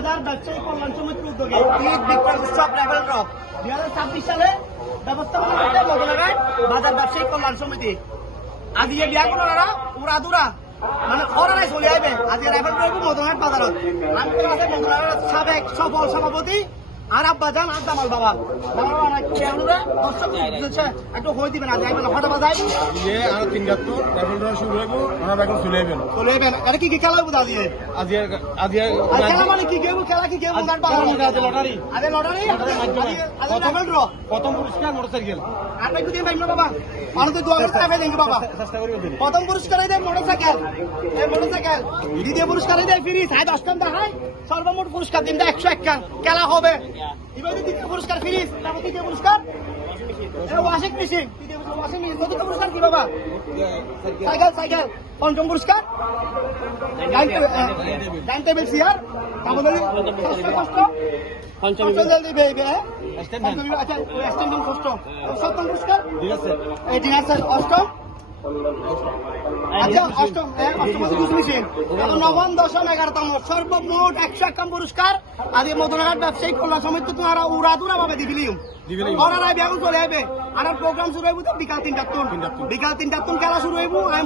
বাজার ব্যবসায়ী কল্যাণ সমিতির উদ্যোগে ঈদ বিক্রয় উৎসব রাইফেল ড্র 2026 সালে ব্যবস্থাপনা করতে মদনাঘাট বাজার ব্যবসায়ী কল্যাণ সমিতি। আজ ইয়ে বিয়া করারা উড়াদুরা মানে খরাই চলে আইবে। আজ রাইফেল ড্র মদনাঘাট বাজারত। আমি তো আছে মদনাঘাট সাবেক সফল সভাপতি আর আব্বাজান আর জামাল বাবা দর্শক একটু হয়ে দিবেন। আজ আইবেন হঠাৎ বাজায় আর 73 রাইফেল ড্র শুরু হইব। আমরা এখন চলে আইবেন। চলে আইবেন। এটা কি কি খেলা হইব আজকে? আজকে খেলা মানে কি গেম? খেলা কি গেম? লটারি। আরে লটারি আজ রাইফেল ড্র প্রথম পুরস্কার মোটরসাইকেল। আর একটু দিন ভাইমনা বাবা মানুষ দোয়া করে টাকা দেন বাবা। চেষ্টা করি দিন। প্রথম পুরস্কারে দেয় মোটরসাইকেল। এই মোটরসাইকেল দ্বিতীয় পুরস্কারে দেয় ফ্রি সাইড 10 টাকা দেয়। সর্বমোট পুরস্কার দিন 101 টাকা। খেলা হবে এবারে দ্বিতীয় পুরস্কার ফ্রি। তারপর তৃতীয় পুরস্কার ওয়াশিং মেশিন। তৃতীয় ওয়াশিং মেশিন। চতুর্থ পুরস্কার কি বাবা? সাইকেল। পঞ্চম পুরস্কার ডাইনিং টেবিল চেয়ার। তারপরে পঞ্চম সপ্তম পুরস্কার ডিনার সেট। অষ্টম অষ্টম মেশিন। নবম দশম 11তম সর্বমোট 101 পুরস্কার। আর এই মদনাঘাট ব্যবসায়িক কল্যাণ সমিতি তোমারা উড়াদুরা ভাবে দিবিলিম ওরা রাইবে এখন চলে আইবে। আর প্রোগ্রাম শুরু হইব বিকাল 3টার। বিকাল 3টার খেলা শুরু হইব।